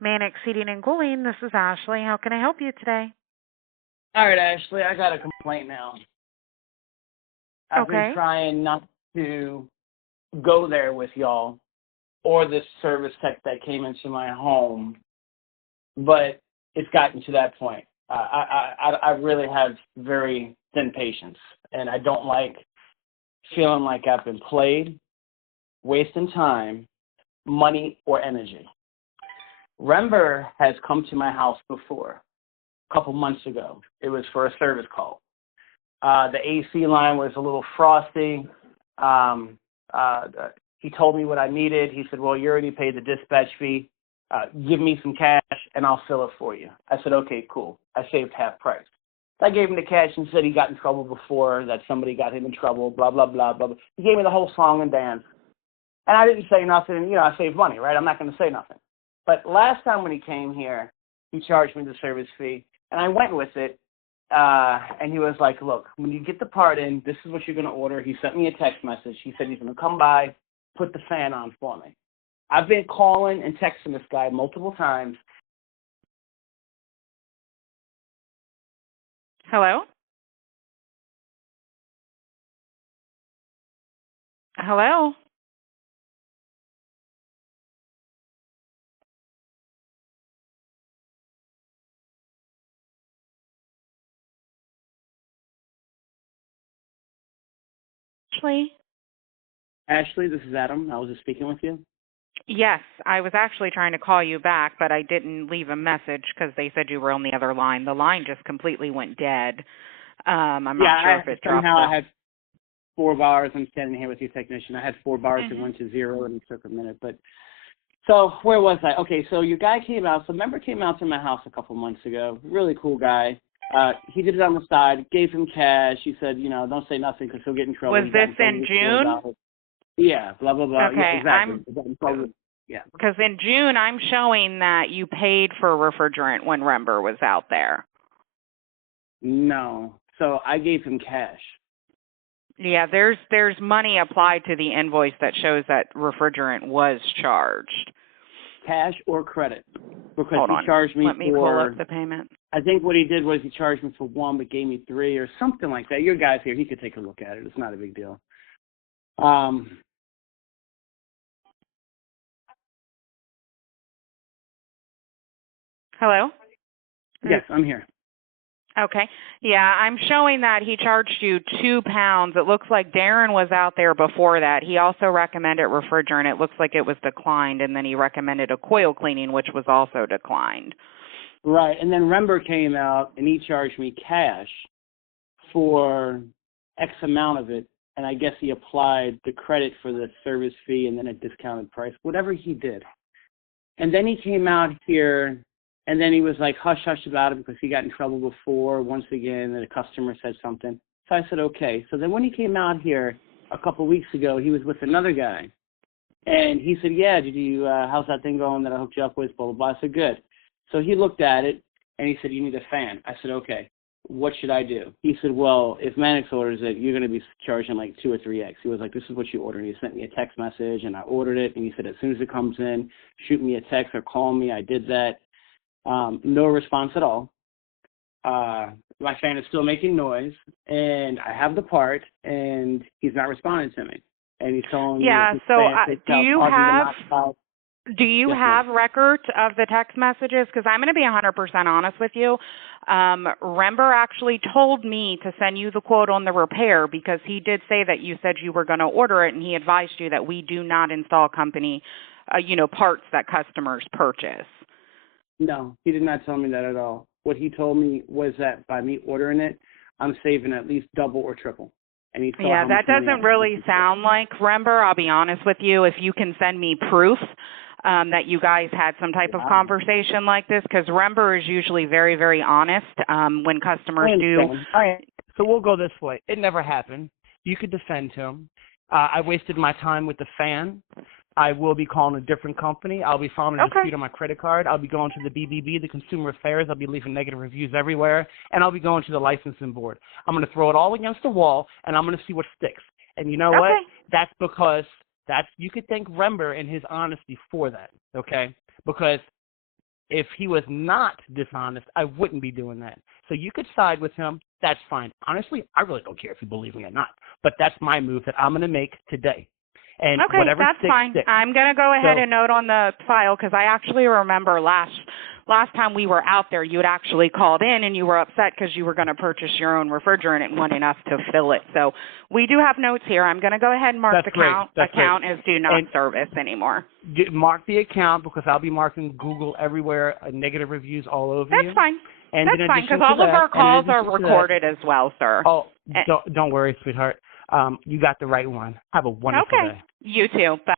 Mannix Heating and Cooling. This is Ashleigh. How can I help you today? All right, Ashley, I got a complaint now. I've been Okay. trying not to go there with y'all or this service tech that came into my home, but it's gotten to that point. I really have very thin patience, and I don't like feeling like I've been played, wasting time, money, or energy. Rember has come to my house before, a couple months ago. It was for a service call. The AC line was a little frosty. He told me what I needed. He said, well, you already paid the dispatch fee. Give me some cash, and I'll fill it for you. I said, okay, cool. I saved half price. I gave him the cash and said he got in trouble before, that somebody got him in trouble, blah, blah, blah, blah, blah. He gave me the whole song and dance. And I didn't say nothing. You know, I saved money, right? I'm not going to say nothing. But last time when he came here, he charged me the service fee, and I went with it. And he was like, look, when you get the part in, this is what you're going to order. He sent me a text message. He said he's going to come by, put the fan on for me. I've been calling and texting this guy multiple times. Hello? Hello? Ashley? Ashley, this is Adam. I was just speaking with you. Yes, I was actually trying to call you back, but I didn't leave a message because they said you were on the other line. The line just completely went dead. I'm not sure if it dropped I had 4 bars. I'm standing here with your technician. I had 4 bars and went to 0, and it took a minute. But so where was I? Okay, so your guy came out. So member came out to my house a couple months ago. Really cool guy. He did it on the side. Gave him cash. He said, you know, don't say nothing because he'll get in trouble. Was this in June? Yeah, blah, blah, blah. Okay, yeah, exactly. Yeah. Because in June, I'm showing that you paid for refrigerant when Rember was out there. No. So I gave him cash. Yeah, there's money applied to the invoice that shows that refrigerant was charged. Cash or credit? Because Hold on. he charged me Let me pull up the payment. I think what he did was he charged me for 1 but gave me 3 or something like that. Your guy's here. He could take a look at it. It's not a big deal. Hello? Yes, I'm here. Okay. Yeah, I'm showing that he charged you £2. It looks like Darren was out there before that. He also recommended refrigerant. It looks like it was declined, and then he recommended a coil cleaning, which was also declined. Right, and then Rember came out, and he charged me cash for X amount of it, and I guess he applied the credit for the service fee and then a discounted price, whatever he did. And then he came out here, and then he was like hush-hush about it because he got in trouble before, once again, and a customer said something. So I said, okay. So then when he came out here a couple of weeks ago, he was with another guy. And he said, yeah, did you, how's that thing going that I hooked you up with, blah, blah, blah. I said, good. So he looked at it, and he said, you need a fan. I said, okay. What should I do? He said, well, if Mannix orders it, you're going to be charging like 2 or 3X. He was like, this is what you ordered. And he sent me a text message, and I ordered it. And he said, as soon as it comes in, shoot me a text or call me. I did that. No response at all. My fan is still making noise, and I have the part, and he's not responding to me. And he's telling me, do you have records of the text messages? Because I'm going to be 100% honest with you. Rember actually told me to send you the quote on the repair because he did say that you said you were going to order it, and he advised you that we do not install company, parts that customers purchase. No, he did not tell me that at all. What he told me was that by me ordering it, I'm saving at least double or triple. And he saw that doesn't really sound like Rember. I'll be honest with you. If you can send me proof that you guys had some type of conversation like this, because Rember is usually very, very honest when customers do. All right. So we'll go this way. It never happened. You could defend him. I wasted my time with the fan. I will be calling a different company. I'll be filing a dispute on my credit card. I'll be going to the BBB, the Consumer Affairs. I'll be leaving negative reviews everywhere. And I'll be going to the licensing board. I'm going to throw it all against the wall, and I'm going to see what sticks. And you know what? That's because you could thank Rember and his honesty for that, okay? Because If he was not dishonest, I wouldn't be doing that. So you could side with him. That's fine. Honestly, I really don't care if you believe me or not. But that's my move that I'm going to make today. And okay, whatever that's sticks, fine. sticks. I'm going to go ahead and note on the file because I actually remember last time we were out there, you had actually called in and you were upset because you were going to purchase your own refrigerant and want enough to fill it. So we do have notes here. I'm going to go ahead and mark the account as do not service anymore. Mark the account because I'll be marking Google everywhere, negative reviews all over you. That's fine. And that's fine because all of our calls are recorded as well, sir. Oh, don't worry, sweetheart. You got the right one. Have a wonderful day. You too. Bye.